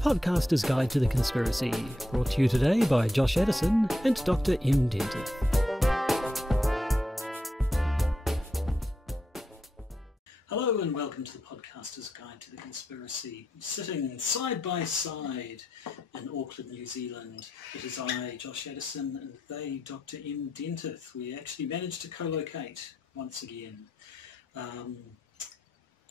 Podcaster's Guide to the Conspiracy, brought to you today by Josh Edison and Dr. M. Dentith. Hello and welcome to the Podcaster's Guide to the Conspiracy. Sitting side by side in Auckland, New Zealand, it is I, Josh Edison, and they, Dr. M. Dentith. We actually managed to co-locate once again.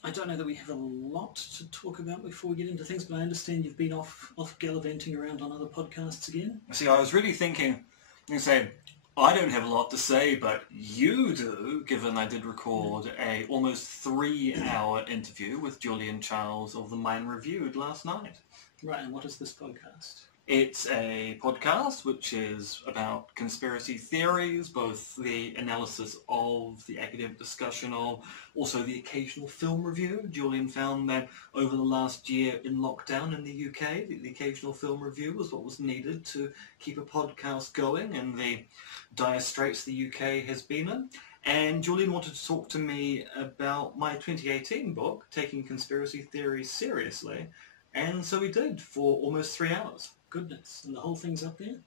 I don't know that we have a lot to talk about before we get into things, but I understand you've been off gallivanting around on other podcasts again. See, I was really thinking, I don't have a lot to say, but you do, given I did record a almost 3-hour interview with Julian Charles of the Maine Reviewed last night. Right, and what is this podcast? It's a podcast which is about conspiracy theories, both the analysis of, the academic discussion of, also the occasional film review. Julian found that over the last year in lockdown in the UK, the occasional film review was what was needed to keep a podcast going in the dire straits the UK has been in. And Julian wanted to talk to me about my 2018 book, Taking Conspiracy Theories Seriously, and so we did for almost 3 hours. Goodness, and the whole thing's up there?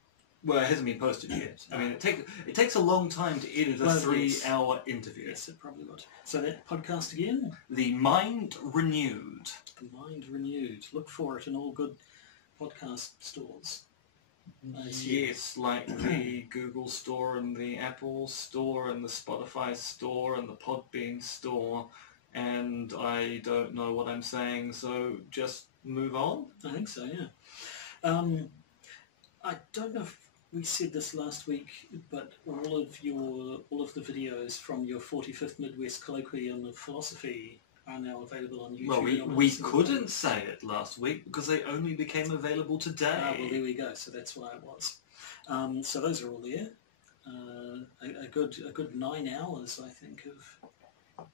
Well, it hasn't been posted yet. I mean, it takes a long time to edit a 3-hour interview. Yes, it probably would. So that podcast again? The Mind Renewed. The Mind Renewed. Look for it in all good podcast stores. Yes, like the Google store and the Apple store and the Spotify store and the Podbean store. And I don't know what I'm saying, so just move on? I think so, yeah. I don't know if we said this last week, but all of the videos from your 45th Midwest Colloquium of Philosophy are now available on YouTube. Well, we couldn't say it last week because they only became available today. Well, there we go. So that's why it was. So those are all there. A good 9 hours, I think, of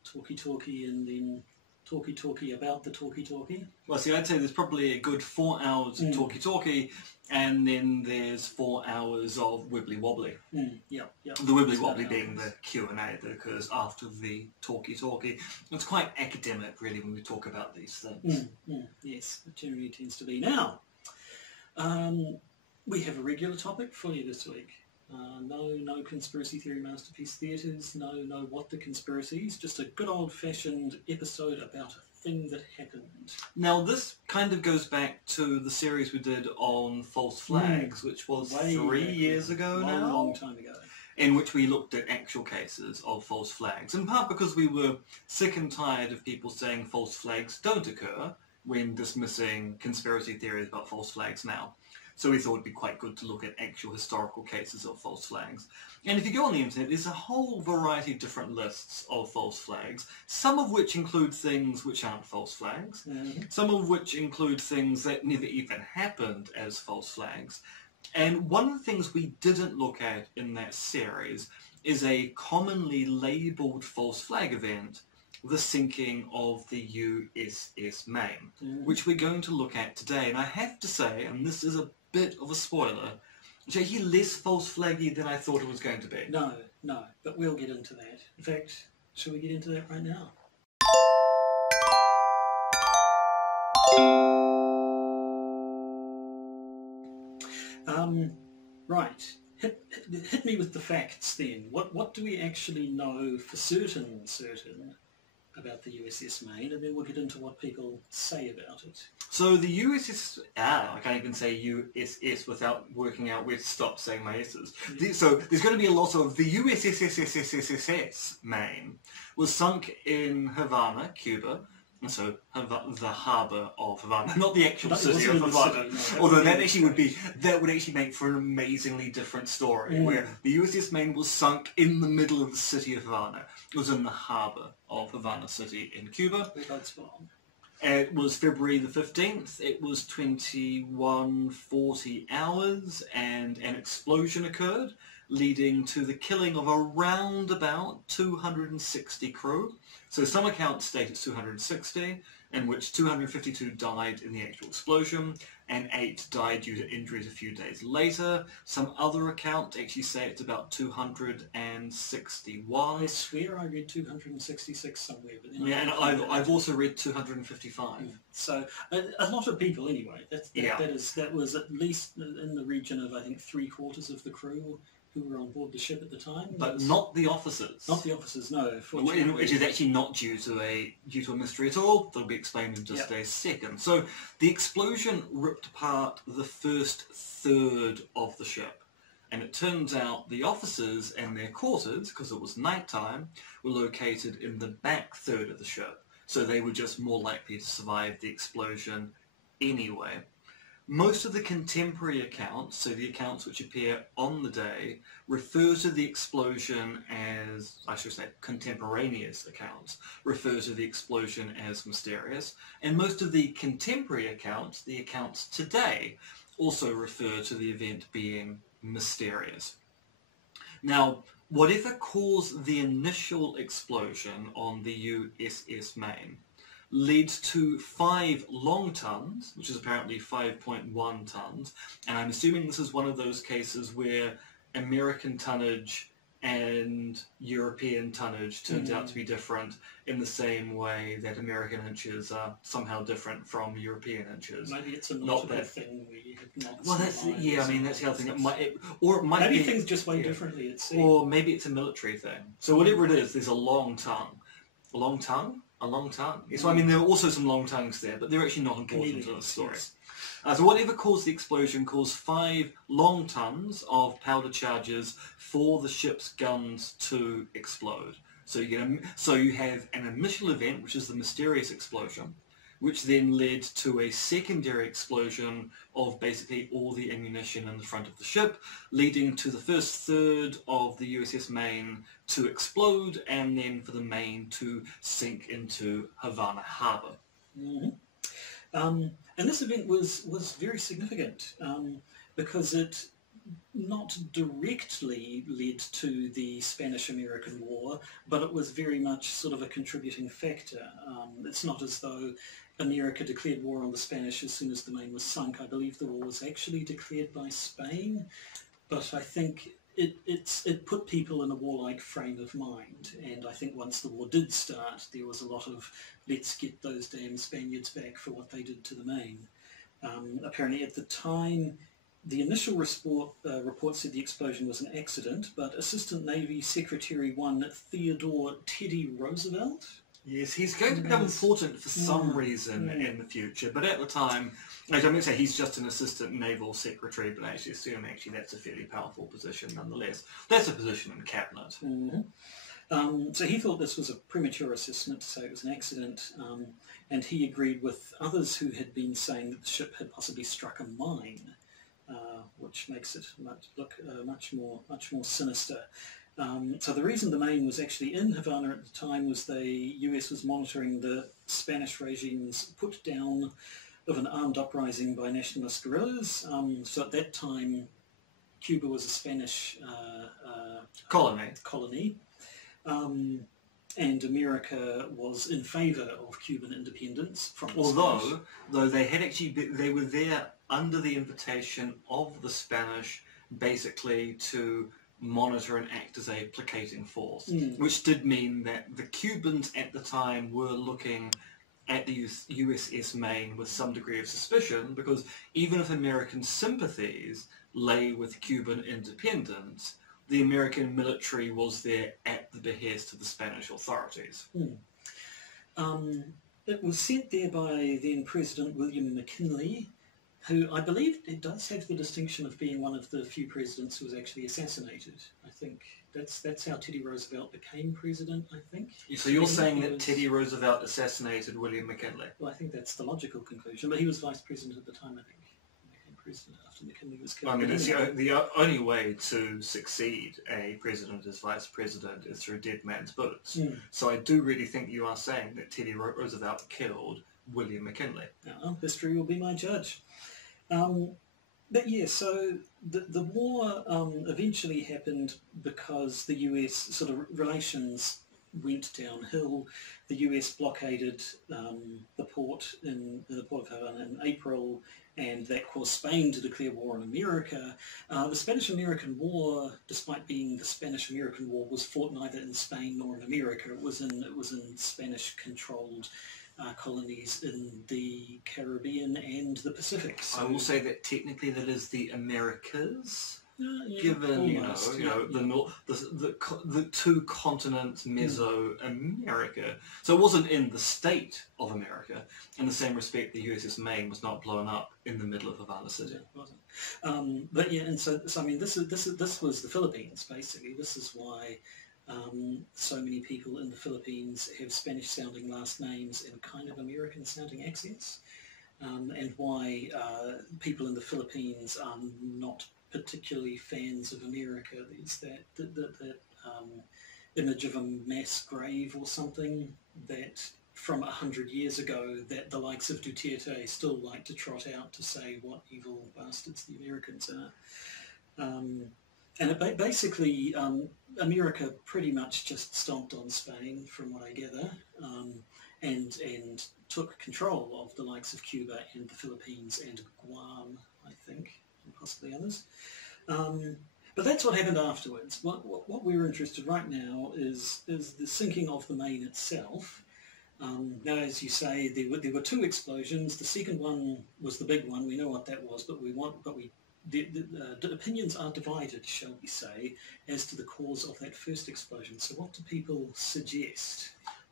talkie and then talkie about the talkie. Well, see, I'd say there's probably a good 4 hours of talkie, and then there's 4 hours of wibbly-wobbly. Yeah. The wibbly-wobbly being the Q&A that occurs after the talkie. It's quite academic, really, when we talk about these things. Yes, it generally tends to be. Now, we have a regular topic for you this week. No conspiracy theory masterpiece theatres, no what the conspiracies, just a good old-fashioned episode about a thing that happened. Now this kind of goes back to the series we did on false flags, which was 3 years ago now. Long time ago. In which we looked at actual cases of false flags, in part because we were sick and tired of people saying false flags don't occur when dismissing conspiracy theories about false flags now. So we thought it'd be quite good to look at actual historical cases of false flags. And if you go on the internet, there's a whole variety of different lists of false flags, some of which include things which aren't false flags, some of which include things that never even happened as false flags. And one of the things we didn't look at in that series is a commonly labelled false flag event, the sinking of the USS Maine, which we're going to look at today. And I have to say, and this is a bit of a spoiler, it's actually less false flaggy than I thought it was going to be. No, but we'll get into that. In fact, shall we get into that right now? Right. Hit me with the facts then. What do we actually know for certain about the USS Maine, and then we'll get into what people say about it. So the USS... I can't even say USS without working out where to stop saying my S's. So there's going to be a lot of... The USS Maine was sunk in Havana, Cuba, and so the harbour of Havana, not the actual city of Havana. Although that would actually make for an amazingly different story, where the USS Maine was sunk in the middle of the city of Havana. It was in the harbour of Havana City in Cuba. It was February the 15th. It was 21:40 hours, and an explosion occurred, leading to the killing of around about 260 crew. So some accounts state it's 260, in which 252 died in the actual explosion and 8 died due to injuries a few days later. Some other accounts actually say it's about 261. I swear I read 266 somewhere, but then Yeah, and I've also read 255. So a lot of people anyway. That was at least in the region of, I think, 3/4 of the crew who were on board the ship at the time. But not the officers. Not the officers, no. Which is actually not due to a mystery at all. That'll be explained in just a second. So the explosion ripped apart the first third of the ship. And it turns out the officers and their quarters, because it was nighttime, were located in the back third of the ship. So they were just more likely to survive the explosion anyway. Most of the contemporary accounts, so the accounts which appear on the day, refer to the explosion as, I should say, contemporaneous accounts, refer to the explosion as mysterious. And most of the contemporary accounts, the accounts today, also refer to the event being mysterious. Now, whatever caused the initial explosion on the USS Maine led to 5 long tons, which is apparently 5.1 tons, and I'm assuming this is one of those cases where American tonnage and European tonnage turns out to be different in the same way that American inches are somehow different from European inches. Maybe it's a nautical thing where you have not. Well, that's I mean that's the other thing. It might maybe be, things just weigh differently at sea. Or maybe it's a military thing. So whatever it is, there's a long tongue. A long tongue? A long tongue. So I mean, there are also some long tongues there, but they're actually not important to the story. Yes. So whatever caused the explosion caused 5 long tons of powder charges for the ship's guns to explode. So you have an initial event, which is the mysterious explosion, which then led to a secondary explosion of basically all the ammunition in the front of the ship, leading to the first third of the USS Maine to explode, and then for the Maine to sink into Havana Harbour. Mm-hmm. And this event was very significant because it not directly led to the Spanish-American War, but it was very much sort of a contributing factor. It's not as though America declared war on the Spanish as soon as the Maine was sunk. I believe the war was actually declared by Spain, but I think it put people in a warlike frame of mind, and I think once the war did start, there was a lot of let's get those damn Spaniards back for what they did to the Maine. Apparently at the time, the initial report said the explosion was an accident, but Assistant Navy Secretary 1 Theodore Teddy Roosevelt. Yes, he's going to become important for some reason in the future, but at the time, I'm going to say he's just an assistant naval secretary, but I actually assume that's a fairly powerful position nonetheless. That's a position in cabinet. So he thought this was a premature assessment to say it was an accident, and he agreed with others who had been saying that the ship had possibly struck a mine, which makes it look much more sinister. So the reason the Maine was actually in Havana at the time was the US was monitoring the Spanish regime's put down of an armed uprising by nationalist guerrillas. So at that time, Cuba was a Spanish colony. And America was in favour of Cuban independence from the Spanish. Though they had they were there under the invitation of the Spanish, basically to monitor and act as a placating force, which did mean that the Cubans at the time were looking at the USS Maine with some degree of suspicion, because even if American sympathies lay with Cuban independence, the American military was there at the behest of the Spanish authorities. It was sent there by then President William McKinley, who I believe it does have the distinction of being one of the few presidents who was actually assassinated. I think that's how Teddy Roosevelt became president, I think. So you're saying that Teddy Roosevelt assassinated William McKinley? Well, I think that's the logical conclusion, but he was vice president at the time, I think. He became president after McKinley was killed. I mean, the only way to succeed a president as vice president is through dead man's bullets. So I do really think you are saying that Teddy Roosevelt killed William McKinley. History will be my judge. But yeah, so the war eventually happened because the US sort of relations went downhill. The US blockaded the port the port of Havana in April, and that caused Spain to declare war on America. The Spanish-American War, despite being the Spanish-American War, was fought neither in Spain nor in America. It was in Spanish-controlled colonies in the Caribbean and the Pacific. So, I will say that technically that is the Americas. yeah, Given almost, the two continents, Mesoamerica, so it wasn't in the state of America. In the same respect, the USS Maine was not blown up in the middle of Havana City. Yeah, it wasn't. But yeah, and so I mean, this was the Philippines basically. This is why so many people in the Philippines have Spanish-sounding last names and kind of American-sounding accents, and why people in the Philippines are not particularly fans of America. There's that image of a mass grave or something that from 100 years ago that the likes of Duterte still like to trot out to say what evil bastards the Americans are. And it basically, America pretty much just stomped on Spain, from what I gather, and took control of the likes of Cuba and the Philippines and Guam, I think, and possibly others. But that's what happened afterwards. What we're interested right now is the sinking of the Maine itself. Now, as you say, there were two explosions. The second one was the big one. We know what that was, but the opinions are divided, shall we say, as to the cause of that first explosion. So what do people suggest?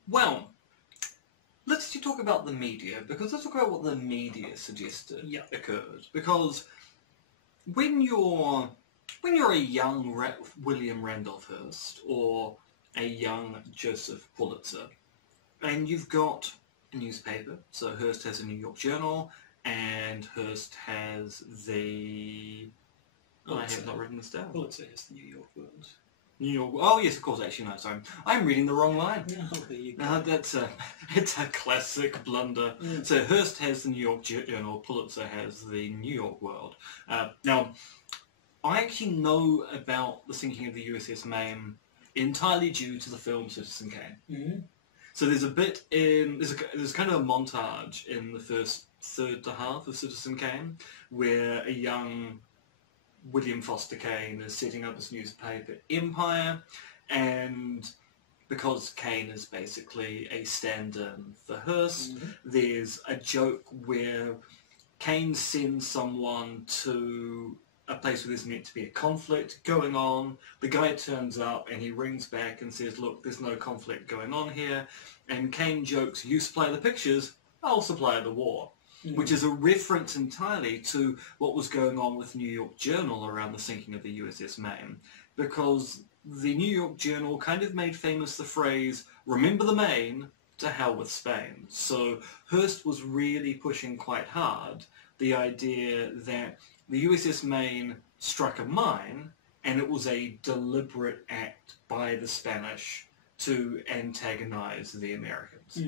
Well, let's talk about the media, because let's talk about what the media suggested occurred. Because when you're a young William Randolph Hearst or a young Joseph Pulitzer, and you've got a newspaper, so Hearst has a New York Journal, and Hearst has the... I have not written this down. Pulitzer has the New York World. New York... Oh, yes, of course, actually, no, sorry. I'm reading the wrong line. Oh, there you go. It's a classic blunder. Yeah. So Hearst has the New York Journal, Pulitzer has the New York World. Now, I actually know about the sinking of the USS Maine entirely due to the film Citizen Kane. Mm-hmm. So there's a bit in... There's kind of a montage in the first third to half of Citizen Kane where a young William Foster Kane is setting up his newspaper Empire, and because Kane is basically a stand-in for Hearst, there's a joke where Kane sends someone to a place where there's meant to be a conflict going on. The guy turns up and he rings back and says, look, there's no conflict going on here. And Kane jokes, you supply the pictures, I'll supply the war. Which is a reference entirely to what was going on with New York Journal around the sinking of the USS Maine. Because the New York Journal kind of made famous the phrase, remember the Maine, to hell with Spain. So Hearst was really pushing quite hard the idea that the USS Maine struck a mine, and it was a deliberate act by the Spanish to antagonize the Americans.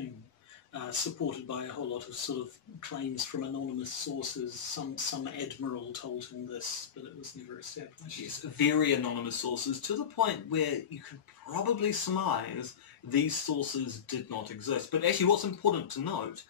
Supported by a whole lot of sort of claims from anonymous sources. Some admiral told him this, but it was never established. Yes, very anonymous sources, to the point where you could probably surmise these sources did not exist. But actually what's important to note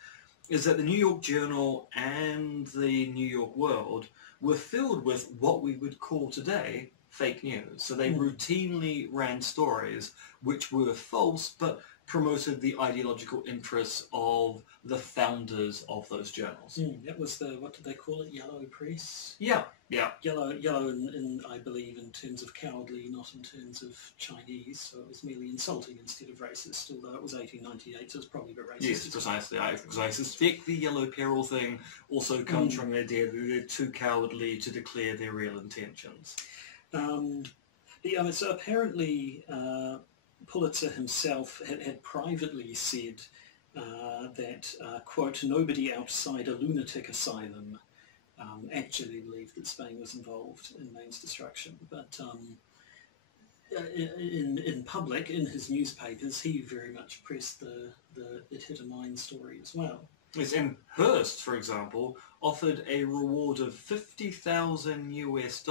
is that the New York Journal and the New York World were filled with what we would call today fake news. So they routinely ran stories which were false, but promoted the ideological interests of the founders of those journals. That was the, what did they call it, yellow press? Yeah. Yellow in I believe, in terms of cowardly, not in terms of Chinese, so it was merely insulting instead of racist, although it was 1898, so it's probably a bit racist. Yes, precisely. Because I suspect the yellow peril thing also comes from the idea that they're too cowardly to declare their real intentions. So apparently Pulitzer himself had privately said that, quote, nobody outside a lunatic asylum actually believed that Spain was involved in Maine's destruction. But in public, in his newspapers, he very much pressed the it hit a mine story as well. Yes, and Hearst, for example, offered a reward of $50,000 US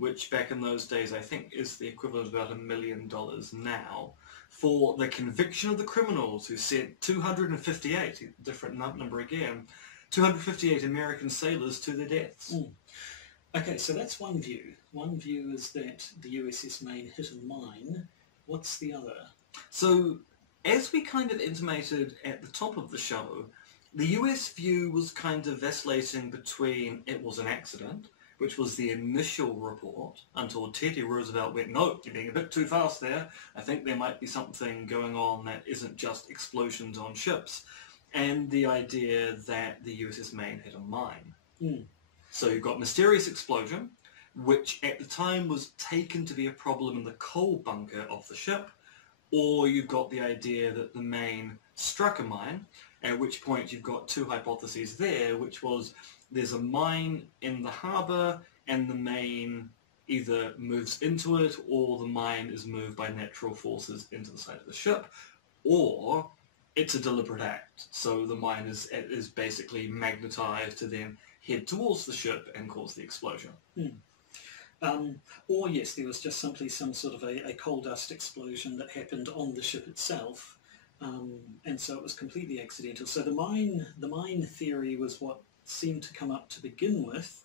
which back in those days I think is the equivalent of about $1 million now, for the conviction of the criminals who sent 258, different number again, 258 American sailors to their deaths. Okay, so that's one view. One view is that the USS Maine hit a mine. What's the other? So, as we kind of intimated at the top of the show, the US view was kind of vacillating between it was an accident, which was the initial report, until Teddy Roosevelt went, no, you're being a bit too fast there. I think there might be something going on that isn't just explosions on ships. And the idea that the USS Maine hit a mine. So you've got mysterious explosion, which at the time was taken to be a problem in the coal bunker of the ship, or you've got the idea that the Maine struck a mine, at which point you've got two hypotheses there, which was there's a mine in the harbour and the Maine either moves into it or the mine is moved by natural forces into the side of the ship, or it's a deliberate act. So the mine is basically magnetised to then head towards the ship and cause the explosion. Or yes, there was just simply some sort of a coal dust explosion that happened on the ship itself, and so it was completely accidental. So the mine theory was what seemed to come up to begin with,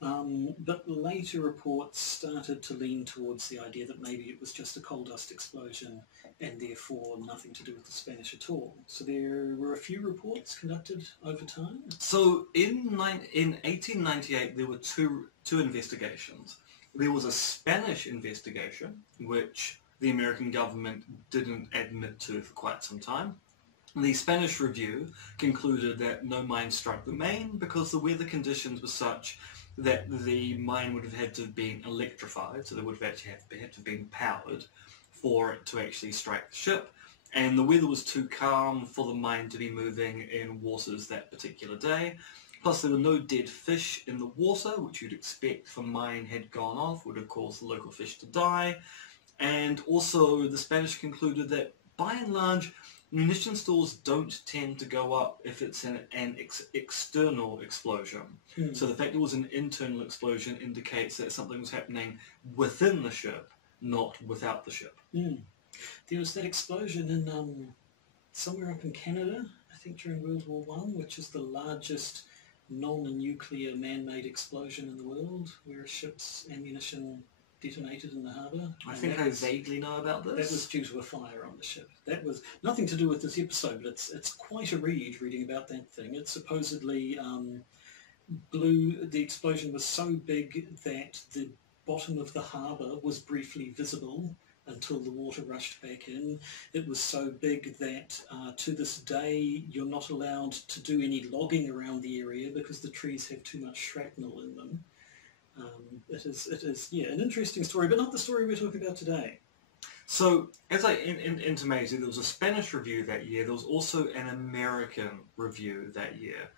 but later reports started to lean towards the idea that maybe it was just a coal dust explosion and therefore nothing to do with the Spanish at all. So there were a few reports conducted over time. So in 1898 there were two investigations. There was a Spanish investigation, which the American government didn't admit to for quite some time. The Spanish review concluded that no mine struck the Maine because the weather conditions were such that the mine would have had to have been electrified, so they would have actually had to have been powered for it to actually strike the ship, and the weather was too calm for the mine to be moving in waters that particular day. Plus there were no dead fish in the water, which you'd expect if a mine had gone off would have caused the local fish to die. And also the Spanish concluded that by and large munition stores don't tend to go up if it's an external explosion. So the fact it was an internal explosion indicates that something was happening within the ship, not without the ship. There was that explosion in somewhere up in Canada, I think during World War One, which is the largest non-nuclear man-made explosion in the world, where a ship's ammunition detonated in the harbour. I think I vaguely know about this. That was due to a fire on the ship. That was nothing to do with this episode, but it's quite a read reading about that thing. It supposedly the explosion was so big that the bottom of the harbour was briefly visible until the water rushed back in. It was so big that to this day you're not allowed to do any logging around the area because the trees have too much shrapnel in them. It is, yeah, an interesting story, but not the story we're talking about today. So, as I intimated, there was a Spanish review that year. There was also an American review that year.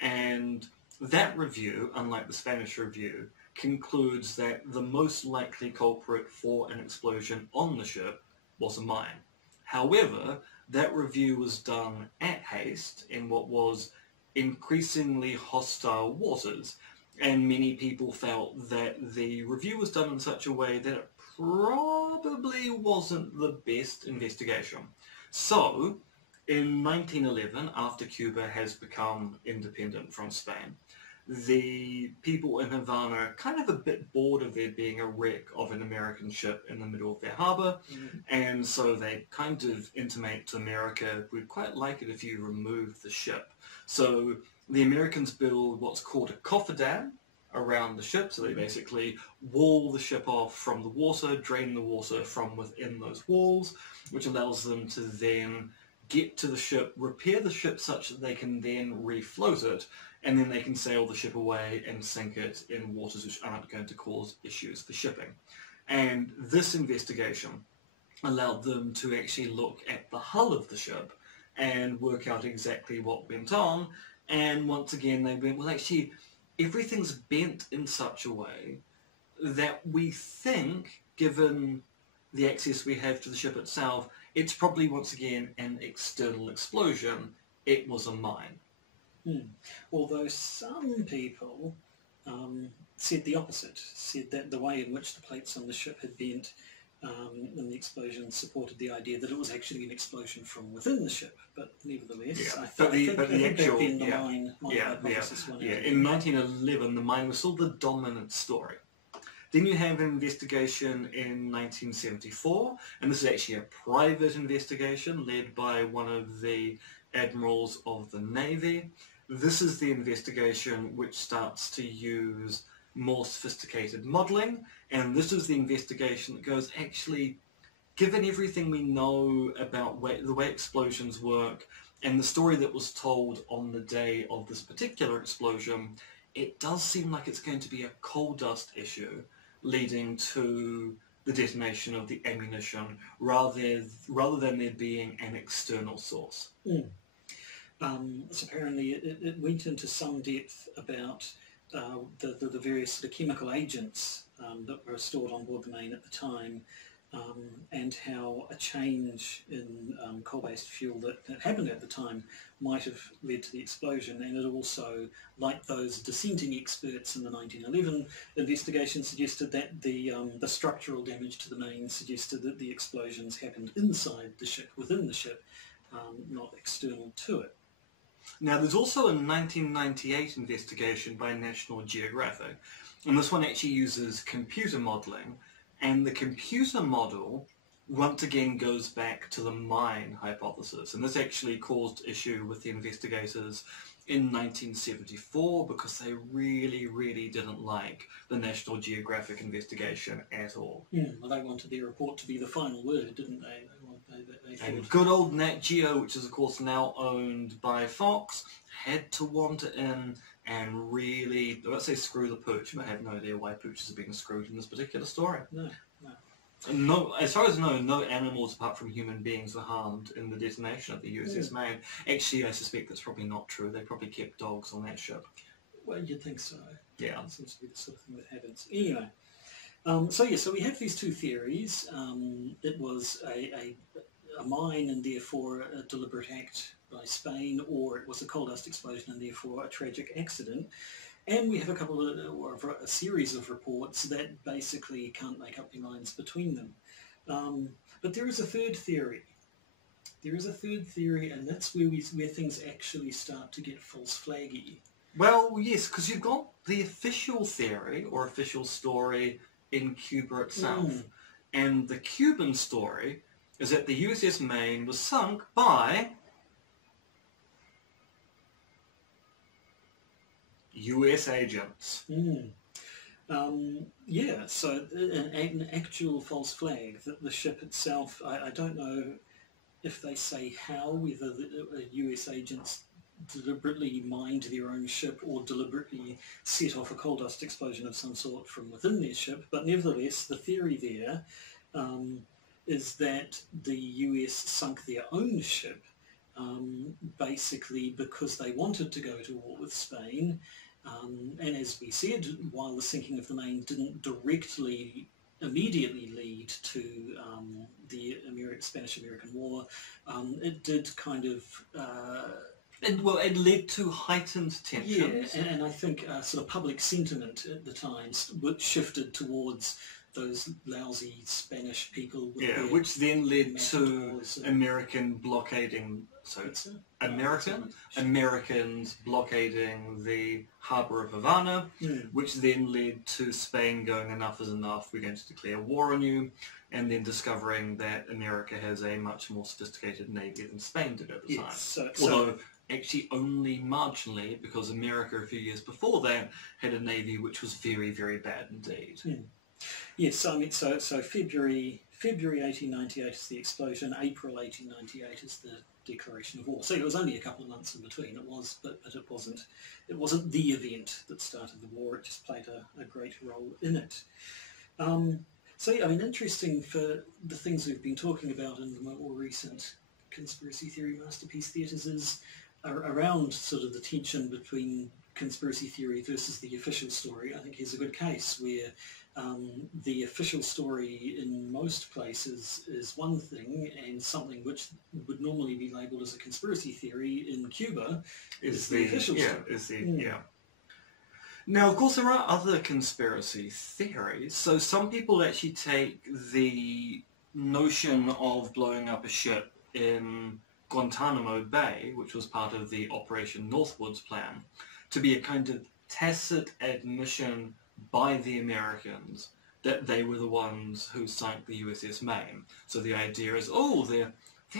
And that review, unlike the Spanish review, concludes that the most likely culprit for an explosion on the ship was a mine. However, that review was done at haste in what was increasingly hostile waters, and many people felt that the review was done in such a way that it probably wasn't the best investigation. So, in 1911, after Cuba has become independent from Spain, the people in Havana are kind of a bit bored of there being a wreck of an American ship in the middle of their harbour, and so they kind of intimate to America, we'd quite like it if you removed the ship. So the Americans build what's called a cofferdam around the ship, so they basically wall the ship off from the water, drain the water from within those walls, which allows them to then get to the ship, repair the ship such that they can then refloat it, and then they can sail the ship away and sink it in waters which aren't going to cause issues for shipping. And this investigation allowed them to actually look at the hull of the ship and work out exactly what went on. And once again they went, well, actually everything's bent in such a way that we think, given the access we have to the ship itself, it's probably once again an external explosion. It was a mine. Although some people said the opposite, said that the way in which the plates on the ship had bent in the explosion supported the idea that it was actually an explosion from within the ship. But nevertheless, I think the mine hypothesis won out. In 1911, the mine was still the dominant story. Then you have an investigation in 1974, and this is actually a private investigation led by one of the admirals of the Navy. This is the investigation which starts to use more sophisticated modelling, and this is the investigation that goes, actually, given everything we know about the way explosions work and the story that was told on the day of this particular explosion, it does seem like it's going to be a coal dust issue leading to the detonation of the ammunition rather than there being an external source. So apparently it went into some depth about the various sort of chemical agents that were stored on board the Maine at the time, and how a change in coal-based fuel that happened at the time might have led to the explosion. And it also, like those dissenting experts in the 1911 investigation, suggested that the structural damage to the Maine suggested that the explosions happened inside the ship, within the ship, not external to it. Now, there's also a 1998 investigation by National Geographic, and this one actually uses computer modelling, and the computer model once again goes back to the mine hypothesis, and this actually caused issue with the investigators in 1974 because they really didn't like the National Geographic investigation at all. Well, they wanted their report to be the final word, didn't they? And good old Nat Geo, which is of course now owned by Fox, had to want it in and really, let's say, screw the pooch, but I have no idea why pooches are being screwed in this particular story. No, as far as I know, no animals apart from human beings were harmed in the detonation of the USS Maine. Actually, I suspect that's probably not true. They probably kept dogs on that ship. Well, you'd think so. Yeah. That seems to be the sort of thing that happens. Anyway, so we have these two theories. It was a mine and therefore a deliberate act by Spain, or it was a coal dust explosion and therefore a tragic accident. And we have a series of reports that basically can't make up their minds between them. But there is a third theory. And that's where things actually start to get false-flaggy. Well, yes, because you've got the official theory or official story in Cuba itself. And the Cuban story is that the USS Maine was sunk by US agents. Yeah, so an actual false flag, that the ship itself, I don't know if they say how, whether the US agents deliberately mined their own ship or deliberately set off a coal dust explosion of some sort from within their ship, but nevertheless the theory there is that the US sunk their own ship basically because they wanted to go to war with Spain, and as we said, while the sinking of the Maine didn't immediately lead to the Spanish-American War, it did kind of... it led to heightened tensions. Yeah, and I think sort of public sentiment at the time shifted towards those lousy Spanish people. Which then led to American blockading... Americans blockading the harbour of Havana, which then led to Spain going, enough is enough, we're going to declare war on you, and then discovering that America has a much more sophisticated navy than Spain did at the time. Although actually only marginally, because America a few years before that had a navy which was very bad indeed. Yes, I mean, so February 1898 is the explosion, April 1898 is the declaration of war. So it was only a couple of months in between. It was, but it wasn't the event that started the war. It just played a great role in it. So yeah, I mean, interesting for the things we've been talking about in the more recent conspiracy theory masterpiece theatres is around sort of the tension between conspiracy theory versus the official story. I think here's a good case where the official story in most places is one thing, and something which would normally be labelled as a conspiracy theory in Cuba is the official story. Now, of course, there are other conspiracy theories. So some people actually take the notion of blowing up a ship in Guantanamo Bay, which was part of the Operation Northwoods plan, to be a kind of tacit admission by the Americans that they were the ones who sunk the USS Maine. So the idea is, oh, they're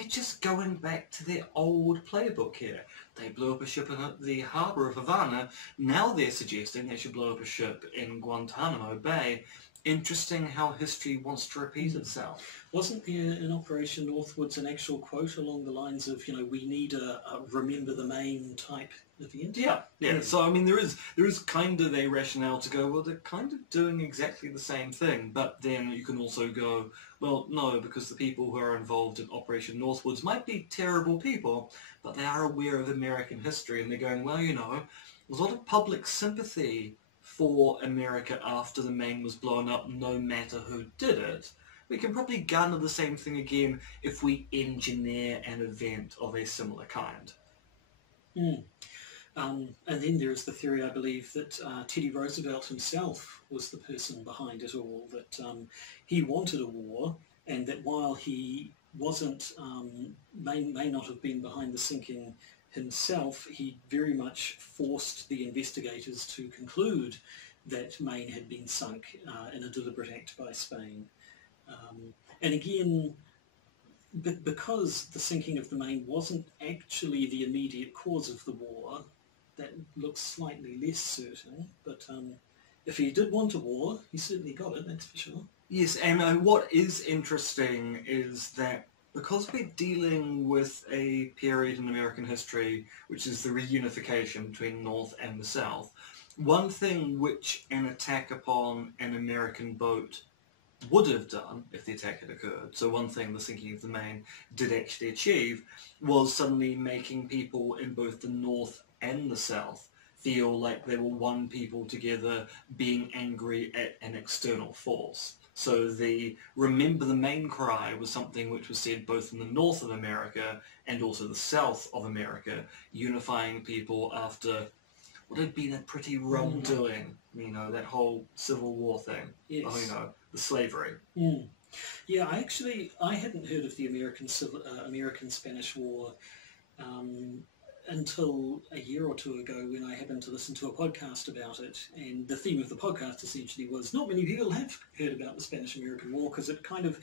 just going back to their old playbook here. They blew up a ship in the harbour of Havana. Now they're suggesting they should blow up a ship in Guantanamo Bay. Interesting how history wants to repeat itself. Wasn't there in Operation Northwoods an actual quote along the lines of, we need a remember the Maine type event? Yeah. So, I mean, there is kind of a rationale to go, well, they're kind of doing exactly the same thing. But then you can also go, well, no, because the people who are involved in Operation Northwoods might be terrible people, but they are aware of American history, and they're going, well, there's a lot of public sympathy for America after the Maine was blown up, no matter who did it. We can probably garner the same thing again if we engineer an event of a similar kind. And then there is the theory, I believe, that Teddy Roosevelt himself was the person behind it all, that he wanted a war, and that while he wasn't, may not have been behind the sinking himself, he very much forced the investigators to conclude that Maine had been sunk in a deliberate act by Spain. And again, because the sinking of the Maine wasn't actually the immediate cause of the war, that looks slightly less certain. But if he did want a war, he certainly got it, that's for sure. Yes, and what is interesting is that because we're dealing with a period in American history which is the reunification between North and the South, one thing which an attack upon an American boat would have done if the attack had occurred, so one thing the sinking of the Maine did actually achieve, was suddenly making people in both the North and the South feel like they were one people together being angry at an external force. So the Remember the Maine cry was something which was said both in the north of America and also the south of America, unifying people after what had been a pretty wrongdoing, that whole Civil War thing, Yes. the slavery. Yeah, I hadn't heard of the American-Spanish War until a year or two ago when I happened to listen to a podcast about it, and the theme of the podcast essentially was not many people have heard about the Spanish-American War because it kind of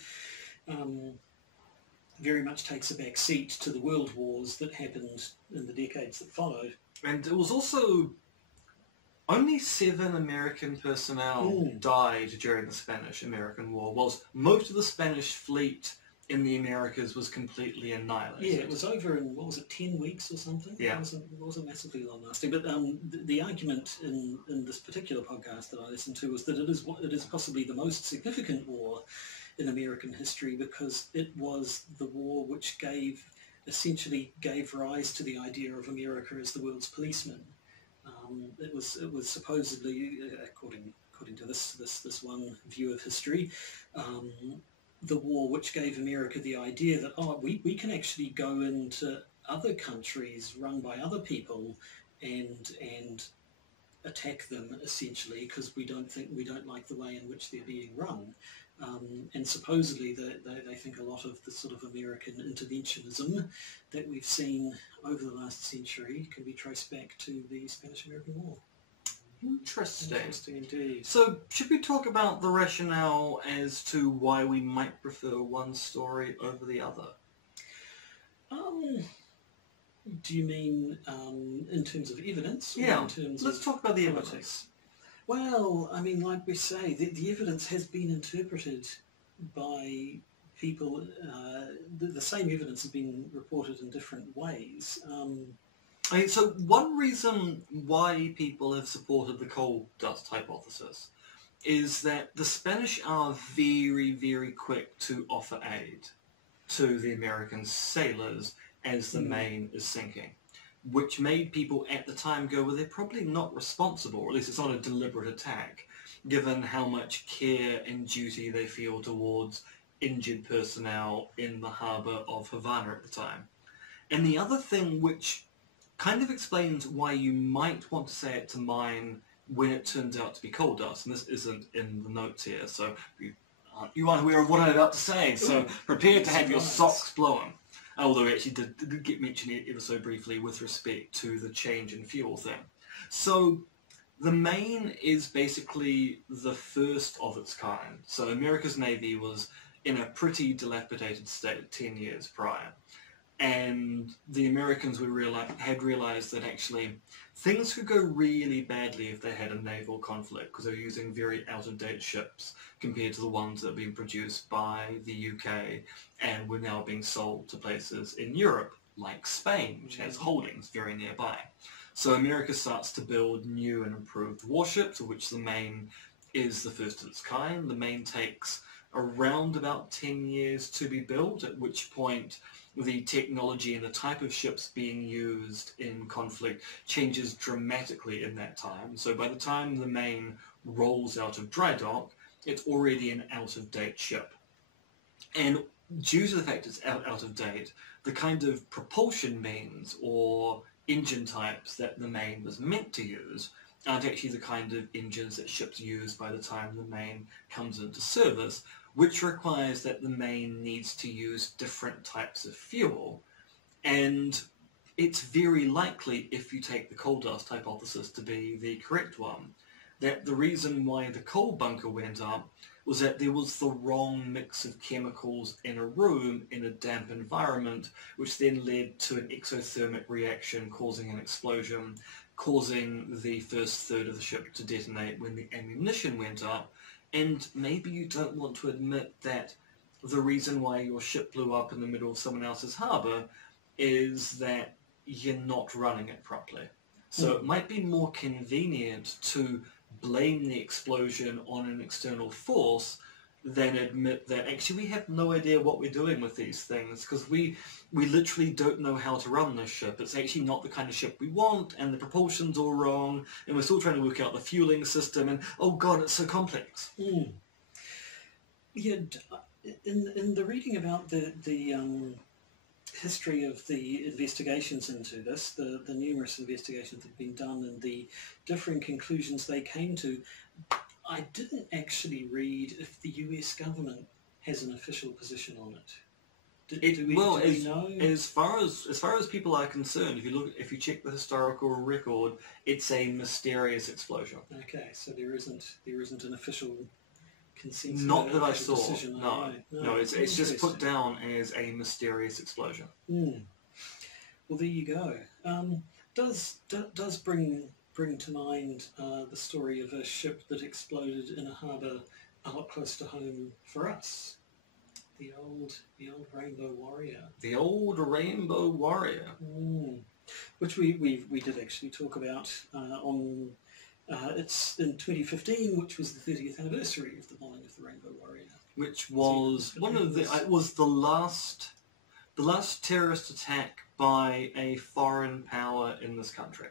very much takes a back seat to the world wars that happened in the decades that followed. And it was also only 7 American personnel died during the Spanish-American War, whilst most of the Spanish fleet in the Americas was completely annihilated. Yeah, it was over in, 10 weeks or something? Yeah. It wasn't massively long-lasting. But the argument in this particular podcast that I listened to was that it is possibly the most significant war in American history because it was the war which essentially gave rise to the idea of America as the world's policeman. It was supposedly, according to this one view of history, the war which gave America the idea that we can actually go into other countries run by other people and attack them essentially because we don't like the way in which they're being run. And supposedly they think a lot of the sort of American interventionism that we've seen over the last century can be traced back to the Spanish-American War. Interesting. Interesting indeed. So, should we talk about the rationale as to why we might prefer one story over the other? Do you mean in terms of evidence? Or Yeah, in terms let's of talk about the politics? evidence. Well, I mean, like we say, the evidence has been interpreted by people. The same evidence has been reported in different ways. So one reason why people have supported the coal dust hypothesis is that the Spanish are very, very quick to offer aid to the American sailors as the Maine is sinking, which made people at the time go, well, they're probably not responsible, or at least it's not a deliberate attack, given how much care and duty they feel towards injured personnel in the harbour of Havana at the time. And the other thing which kind of explains why you might want to say it to mine when it turns out to be coal dust. And this isn't in the notes here, so you aren't aware of what I'm about to say, so prepare to have your socks blown. Although we actually did get mentioned ever so briefly with respect to the change in fuel thing. So the Maine is basically the first of its kind. So America's Navy was in a pretty dilapidated state 10 years prior. And the Americans had realized that actually things could go really badly if they had a naval conflict because they were using very out-of-date ships compared to the ones that had been produced by the UK and were now being sold to places in Europe, like Spain, which has holdings very nearby. So America starts to build new and improved warships, of which the Maine is the first of its kind. The Maine takes around about 10 years to be built, at which point the technology and the type of ships being used in conflict changes dramatically in that time. So by the time the Maine rolls out of dry dock, it's already an out-of-date ship. And due to the fact it's out of date, the kind of propulsion means or engine types that the Maine was meant to use aren't actually the kind of engines that ships use by the time the Maine comes into service, which requires that the Maine needs to use different types of fuel. And it's very likely, if you take the coal dust hypothesis to be the correct one, that the reason why the coal bunker went up was that there was the wrong mix of chemicals in a room in a damp environment, which then led to an exothermic reaction causing an explosion, causing the first third of the ship to detonate when the ammunition went up. And maybe you don't want to admit that the reason why your ship blew up in the middle of someone else's harbour is that you're not running it properly. So it might be more convenient to blame the explosion on an external force than admit that actually we have no idea what we're doing with these things because we literally don't know how to run this ship. It's actually not the kind of ship we want, and the propulsion's all wrong, and we're still trying to work out the fueling system, and oh god, it's so complex. Yeah, in the reading about the history of the investigations into this, the numerous investigations that have been done and the differing conclusions they came to, I didn't actually read if the US government has an official position on it. Do we know? As far as people are concerned, if you check the historical record, it's a mysterious explosion. Okay, so there isn't an official consensus. Not that I saw. Decision, no, it's just put down as a mysterious explosion. Well, there you go. Does bring to mind the story of a ship that exploded in a harbour a lot close to home for us. The old Rainbow Warrior. The old Rainbow Warrior. Which we did actually talk about on... it's in 2015, which was the 30th anniversary of the bombing of the Rainbow Warrior. Which was it was the last terrorist attack by a foreign power in this country.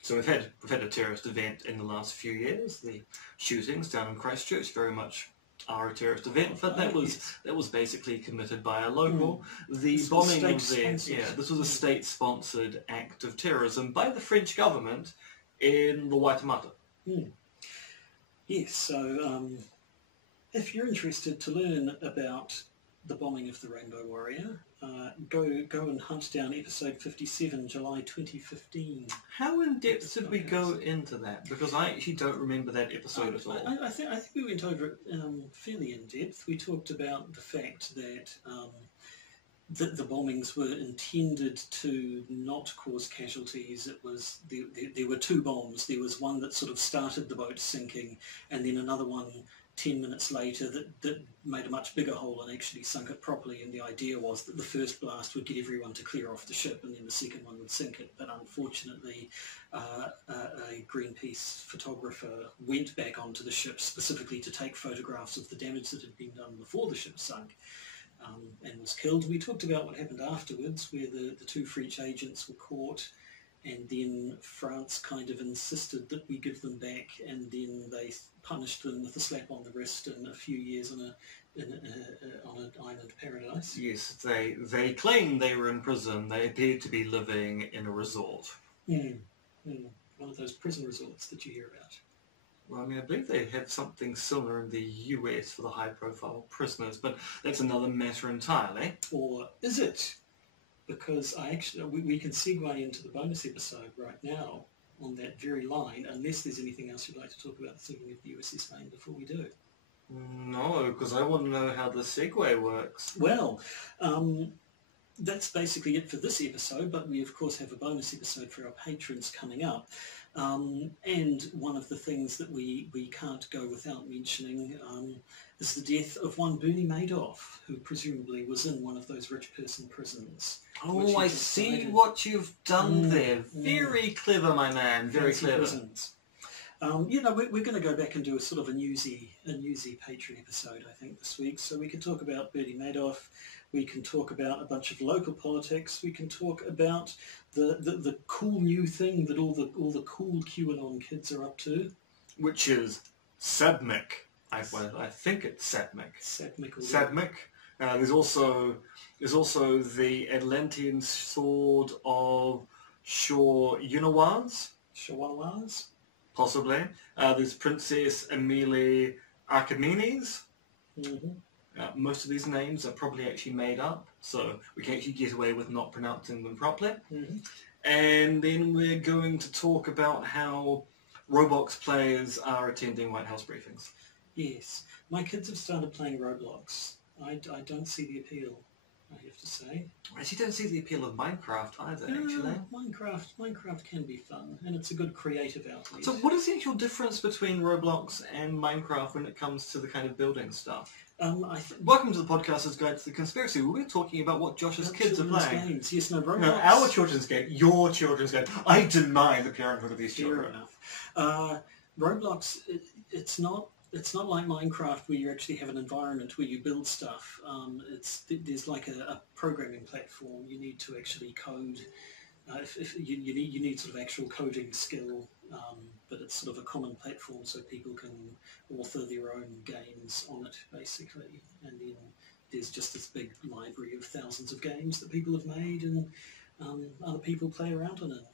So we've had a terrorist event in the last few years. The shootings down in Christchurch very much are a terrorist event, but that was basically committed by a local. The bombing of this was a state-sponsored act of terrorism by the French government in the Waitemata. Yes, so if you're interested to learn about the bombing of the Rainbow Warrior, go and hunt down episode 57, July 2015. How in depth did we go into that? Because I actually don't remember that episode at all. I think we went over it fairly in depth. We talked about the fact that the bombings were intended to not cause casualties. It was there were two bombs. There was one that sort of started the boat sinking, and then another one 10 minutes later that made a much bigger hole and actually sunk it properly. And the idea was that the first blast would get everyone to clear off the ship, and then the second one would sink it. But unfortunately, a Greenpeace photographer went back onto the ship specifically to take photographs of the damage that had been done before the ship sunk. And was killed. We talked about what happened afterwards, where the two French agents were caught, and then France kind of insisted that we give them back, and then they punished them with a slap on the wrist and a few years on an island paradise. Yes, they claimed they were in prison. They appeared to be living in a resort. one of those prison resorts that you hear about. Well, I mean, I believe they have something similar in the US for the high-profile prisoners, but that's another matter entirely. Or is it? Because we can segue into the bonus episode right now on that very line, unless there's anything else you'd like to talk about thinking of the USS Maine before we do. No, because I want to know how the segue works. Well, that's basically it for this episode, but we of course have a bonus episode for our patrons coming up. And one of the things that we can't go without mentioning is the death of one Bernie Madoff, who presumably was in one of those rich person prisons. Oh, I see what you've done there. Very clever, my man. Very clever. Prisons. We're going to go back and do a sort of a newsy Patreon episode, I think, this week. So we can talk about Bernie Madoff. We can talk about a bunch of local politics. We can talk about the cool new thing that all the cool QAnon kids are up to, which is SABMIC. I think it's SABMIC. SABMIC. There's also the Atlantean sword of Shawanawas. Possibly. There's Princess Amelie Archimedes. Mm-hmm. Most of these names are probably actually made up, so we can actually get away with not pronouncing them properly. Mm-hmm. And then we're going to talk about how Roblox players are attending White House briefings. Yes. My kids have started playing Roblox. I don't see the appeal, I have to say. I actually don't see the appeal of Minecraft either, actually. Minecraft can be fun, and it's a good creative outlet. So what is the actual difference between Roblox and Minecraft when it comes to the kind of building stuff? Welcome to the Podcaster's Guide to the Conspiracy. We're talking about what Josh's kids are playing. Games. Yes, no, Roblox. No, our children's game, your children's game. I deny the parenthood of these children. Fair enough. Roblox, it's not like Minecraft where you actually have an environment where you build stuff. There's like a programming platform. You need to actually code. If you need sort of actual coding skill, but it's sort of a common platform so people can author their own games on it, basically. And then there's just this big library of thousands of games that people have made, and other people play around on it.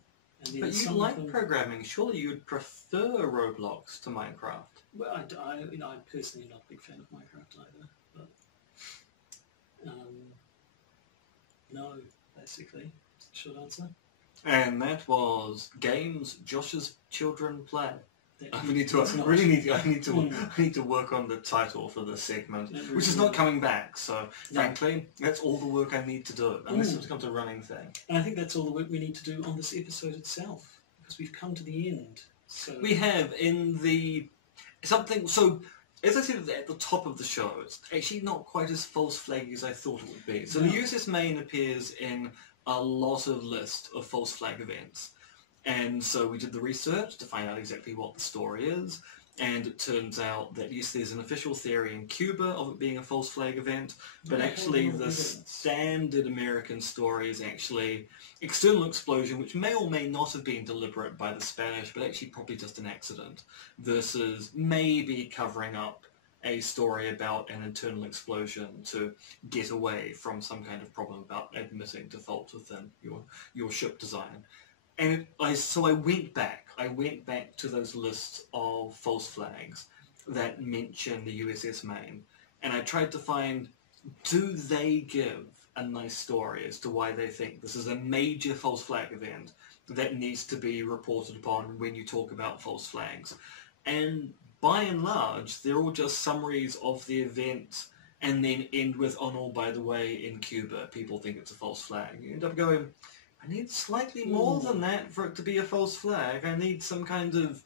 And but you like programming. Surely you would prefer Roblox to Minecraft. Well, I'm personally not a big fan of Minecraft either. But no, basically, short answer. And that was games Josh's children play. I need to work on the title for this segment, which is not coming back. So, frankly, that's all the work I need to do, unless it becomes a running thing. And I think that's all the work we need to do on this episode itself, because we've come to the end. So we have in the something. So, as I said at the top of the show, it's actually not quite as false-flaggy as I thought it would be. So, the USS Maine appears in a lot of lists of false flag events. And so we did the research to find out exactly what the story is, and it turns out that yes, there's an official theory in Cuba of it being a false flag event, but actually the standard American story is actually external explosion, which may or may not have been deliberate by the Spanish, but actually probably just an accident, versus maybe covering up a story about an internal explosion to get away from some kind of problem about admitting to fault within your ship design. And so I went back to those lists of false flags that mention the USS Maine, and I tried to find, do they give a nice story as to why they think this is a major false flag event that needs to be reported upon when you talk about false flags. And by and large, they're all just summaries of the event and then end with, oh no, by the way, in Cuba, people think it's a false flag. You end up going, I need slightly more than that for it to be a false flag. I need some kind of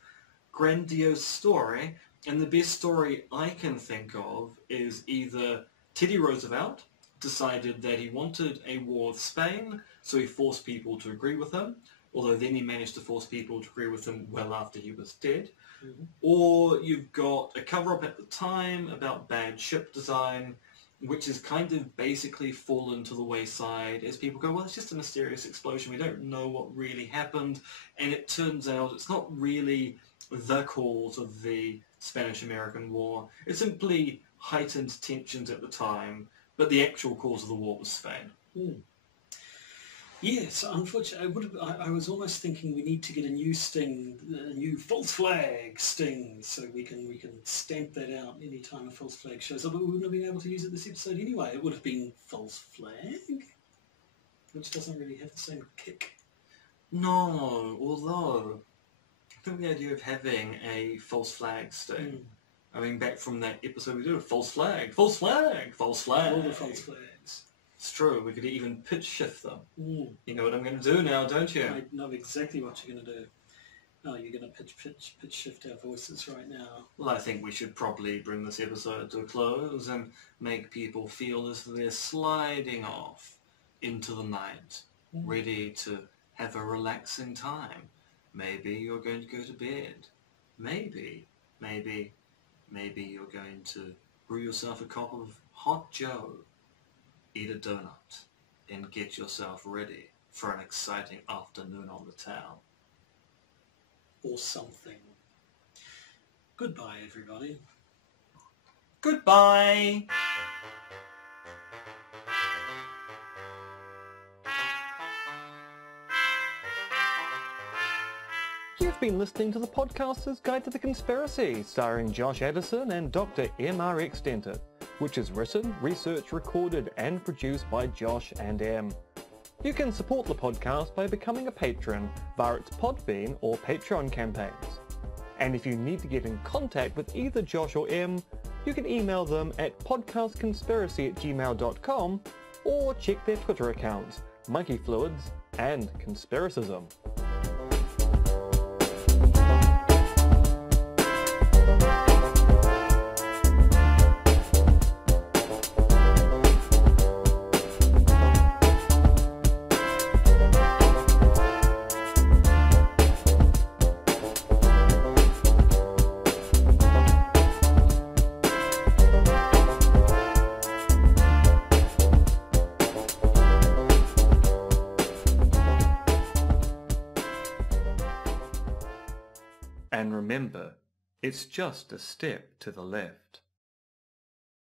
grandiose story. And the best story I can think of is either Teddy Roosevelt decided that he wanted a war with Spain, so he forced people to agree with him, although then he managed to force people to agree with him well after he was dead. Mm-hmm. Or you've got a cover-up at the time about bad ship design, which has kind of basically fallen to the wayside as people go, well, it's just a mysterious explosion. We don't know what really happened. And it turns out it's not really the cause of the Spanish-American War. It simply heightened tensions at the time, but the actual cause of the war was Spain. Yes, unfortunately, I was almost thinking we need to get a new sting, a new false flag sting, so we can stamp that out any time a false flag shows up. But we wouldn't have been able to use it this episode anyway. It would have been false flag, which doesn't really have the same kick. No, although I think the idea of having a false flag sting. I mean, back from that episode we did, false flag, false flag, false flag. All the false flags. It's true, we could even pitch shift them. Mm. You know what I'm going to do now, don't you? I know exactly what you're going to do. Oh, you're going to pitch shift our voices right now. Well, I think we should probably bring this episode to a close and make people feel as though they're sliding off into the night, ready to have a relaxing time. Maybe you're going to go to bed. Maybe you're going to brew yourself a cup of hot joe, eat a donut, and get yourself ready for an exciting afternoon on the town. Or something. Goodbye, everybody. Goodbye! You've been listening to the Podcaster's Guide to the Conspiracy, starring Josh Addison and Dr. M.R. Extended, which is written, researched, recorded and produced by Josh and M. You can support the podcast by becoming a patron via its Podbean or Patreon campaigns. And if you need to get in contact with either Josh or M, you can email them at podcastconspiracy@gmail.com or check their Twitter accounts, Monkey Fluids and Conspiracism. And remember, it's just a step to the left.